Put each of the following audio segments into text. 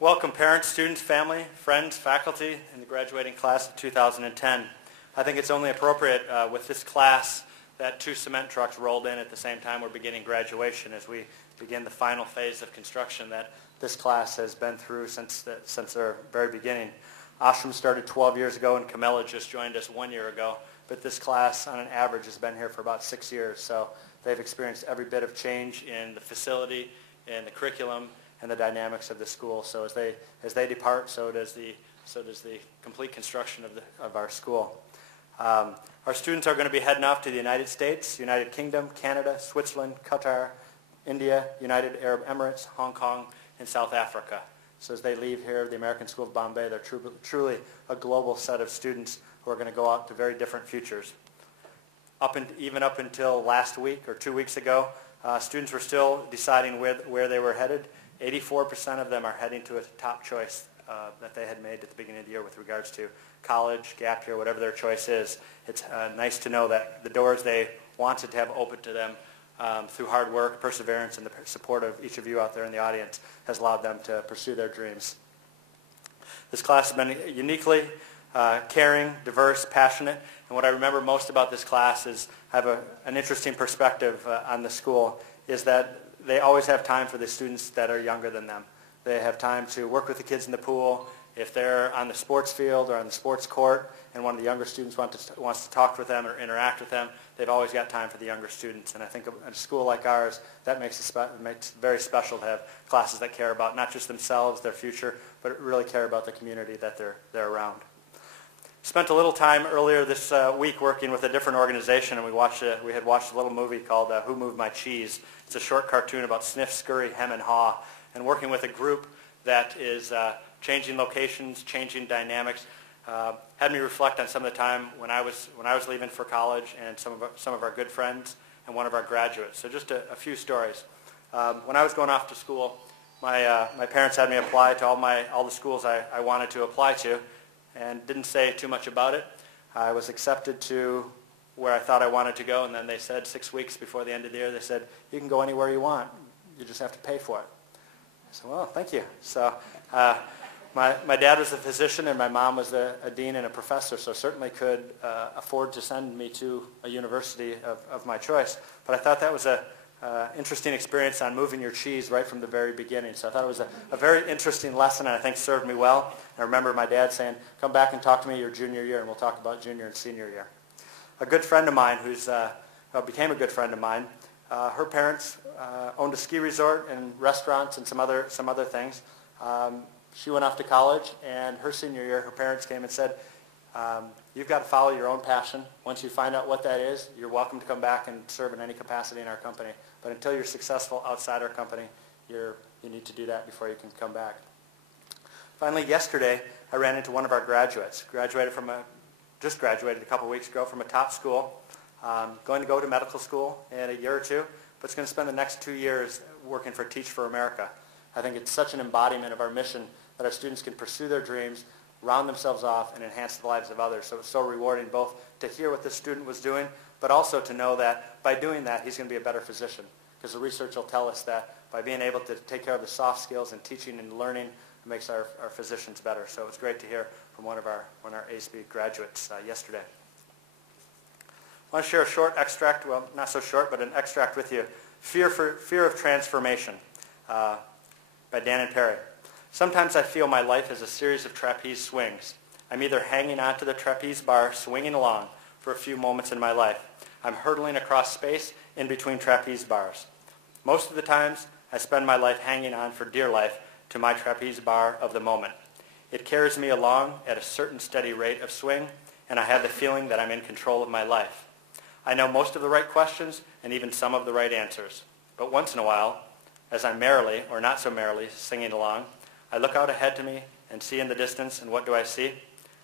Welcome parents, students, family, friends, faculty, and the graduating class of 2010. I think it's only appropriate with this class that 2 cement trucks rolled in at the same time we're beginning graduation as we begin the final phase of construction that this class has been through since their very beginning. Ashram started 12 years ago and Camilla just joined us 1 year ago, but this class on an average has been here for about 6 years, so they've experienced every bit of change in the facility, in the curriculum, and the dynamics of the school. So as they depart, so does the complete construction of our school. Our students are going to be heading off to the United States, United Kingdom, Canada, Switzerland, Qatar, India, United Arab Emirates, Hong Kong, and South Africa. So as they leave here, the American School of Bombay, they're truly a global set of students who are going to go out to very different futures. Even up until last week or 2 weeks ago, students were still deciding where they were headed. 84% of them are heading to a top choice that they had made at the beginning of the year with regards to college, gap year, whatever their choice is. It's nice to know that the doors they wanted to have open to them through hard work, perseverance, and the support of each of you out there in the audience has allowed them to pursue their dreams. This class has been uniquely caring, diverse, passionate, and what I remember most about this class is I have an interesting perspective on the school, is that they always have time for the students that are younger than them. They have time to work with the kids in the pool. If they're on the sports field or on the sports court and one of the younger students wants to talk with them or interact with them, they've always got time for the younger students. And I think at a school like ours, that makes it very special to have classes that care about not just themselves, their future, but really care about the community that they're around. Spent a little time earlier this week working with a different organization, and we had watched a little movie called Who Moved My Cheese. It's a short cartoon about sniff, scurry, hem, and haw, and working with a group that is changing locations, changing dynamics, had me reflect on some of the time when I was leaving for college and some of our good friends and one of our graduates. So just a few stories. When I was going off to school, my parents had me apply to all the schools I wanted to apply to, and didn't say too much about it. I was accepted to where I thought I wanted to go, and then they said 6 weeks before the end of the year, they said, you can go anywhere you want. You just have to pay for it. I said, well, thank you. So my dad was a physician, and my mom was a dean and a professor, so certainly could afford to send me to a university of my choice. But I thought that was an interesting experience on moving your cheese right from the very beginning. So I thought it was a very interesting lesson, and I think served me well. I remember my dad saying, come back and talk to me your junior year, and we'll talk about junior and senior year. A good friend of mine became a good friend of mine, her parents owned a ski resort and restaurants and some other things. She went off to college, and her senior year, her parents came and said, you've got to follow your own passion. Once you find out what that is, you're welcome to come back and serve in any capacity in our company. But until you're successful outside our company, you need to do that before you can come back. Finally, yesterday, I ran into one of our graduates. Just graduated a couple weeks ago from a top school. Going to go to medical school in a year or two, but is going to spend the next 2 years working for Teach for America. I think it's such an embodiment of our mission that our students can pursue their dreams, round themselves off, and enhance the lives of others. So it's so rewarding both to hear what this student was doing, but also to know that by doing that, he's going to be a better physician. Because the research will tell us that by being able to take care of the soft skills and teaching and learning, it makes our physicians better. So it's great to hear from one of our ASB graduates yesterday. I want to share a short extract, well, not so short, but an extract with you. Fear of Transformation by Dan and Perry. Sometimes I feel my life is a series of trapeze swings. I'm either hanging onto the trapeze bar, swinging along for a few moments in my life. I'm hurtling across space in between trapeze bars. Most of the times, I spend my life hanging on for dear life to my trapeze bar of the moment. It carries me along at a certain steady rate of swing, and I have the feeling that I'm in control of my life. I know most of the right questions and even some of the right answers. But once in a while, as I'm merrily, or not so merrily, singing along, I look out ahead to me and see in the distance, and what do I see?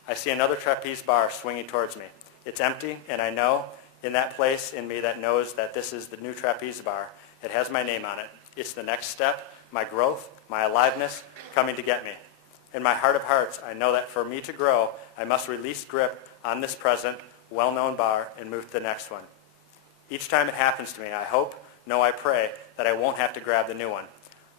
I see another trapeze bar swinging towards me. It's empty, and I know in that place in me that knows that this is the new trapeze bar. It has my name on it. It's the next step, my growth, my aliveness, coming to get me. In my heart of hearts, I know that for me to grow, I must release grip on this present, well-known bar and move to the next one. Each time it happens to me, I hope, no, I pray, that I won't have to grab the new one.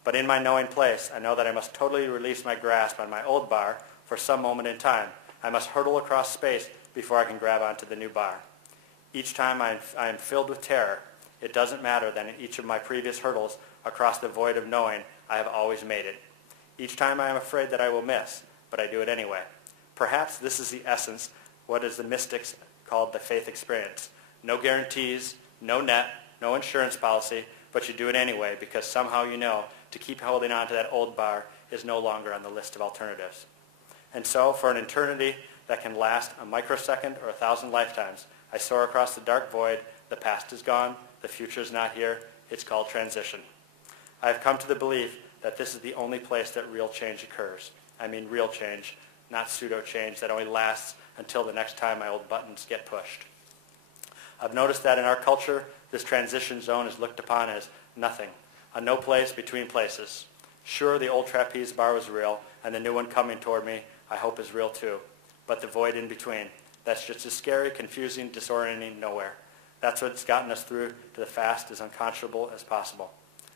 But in my knowing place, I know that I must totally release my grasp on my old bar for some moment in time. I must hurtle across space before I can grab onto the new bar. Each time I am filled with terror. It doesn't matter that in each of my previous hurdles across the void of knowing, I have always made it. Each time I am afraid that I will miss, but I do it anyway. Perhaps this is the essence, what is the mystics called the faith experience. No guarantees, no net, no insurance policy, but you do it anyway because somehow you know to keep holding on to that old bar is no longer on the list of alternatives. And so, for an eternity that can last a microsecond or 1,000 lifetimes, I soar across the dark void. The past is gone. The future is not here. It's called transition. I have come to the belief that this is the only place that real change occurs. I mean real change, not pseudo change that only lasts until the next time my old buttons get pushed. I've noticed that in our culture, this transition zone is looked upon as nothing, a no place between places. Sure, the old trapeze bar was real, and the new one coming toward me, I hope, is real too. But the void in between, that's just as scary, confusing, disorienting, nowhere. That's what's gotten us through to the fast as unconscionable as possible.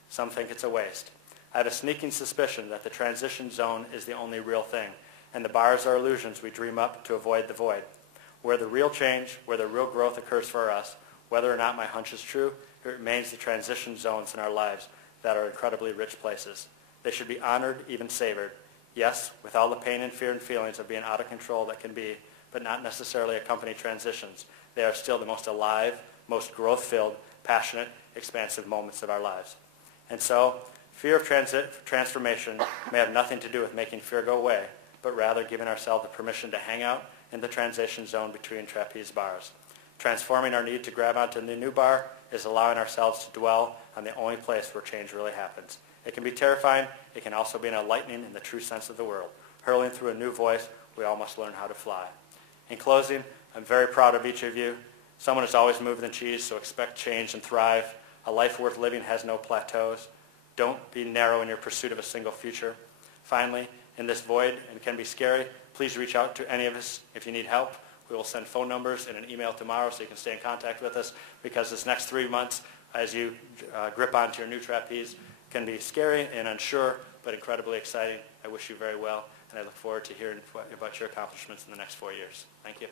Some think it's a waste. I have a sneaking suspicion that the transition zone is the only real thing, and the bars are illusions we dream up to avoid the void. Where the real change, where the real growth occurs for us, whether or not my hunch is true, it remains the transition zones in our lives that are incredibly rich places. They should be honored, even savored. Yes, with all the pain and fear and feelings of being out of control that can be, but not necessarily accompany transitions. They are still the most alive, most growth-filled, passionate, expansive moments of our lives. And so, fear of transformation may have nothing to do with making fear go away, but rather giving ourselves the permission to hang out in the transition zone between trapeze bars. Transforming our need to grab onto the new bar is allowing ourselves to dwell on the only place where change really happens. It can be terrifying. It can also be enlightening in the true sense of the world. Hurling through a new voice, we all must learn how to fly. In closing, I'm very proud of each of you. Someone is always moving the cheese, so expect change and thrive. A life worth living has no plateaus. Don't be narrow in your pursuit of a single future. Finally, in this void, and can be scary, please reach out to any of us if you need help. We will send phone numbers and an email tomorrow so you can stay in contact with us, because this next 3 months, as you grip onto your new trapeze, can be scary and unsure, but incredibly exciting. I wish you very well, and I look forward to hearing about your accomplishments in the next 4 years. Thank you.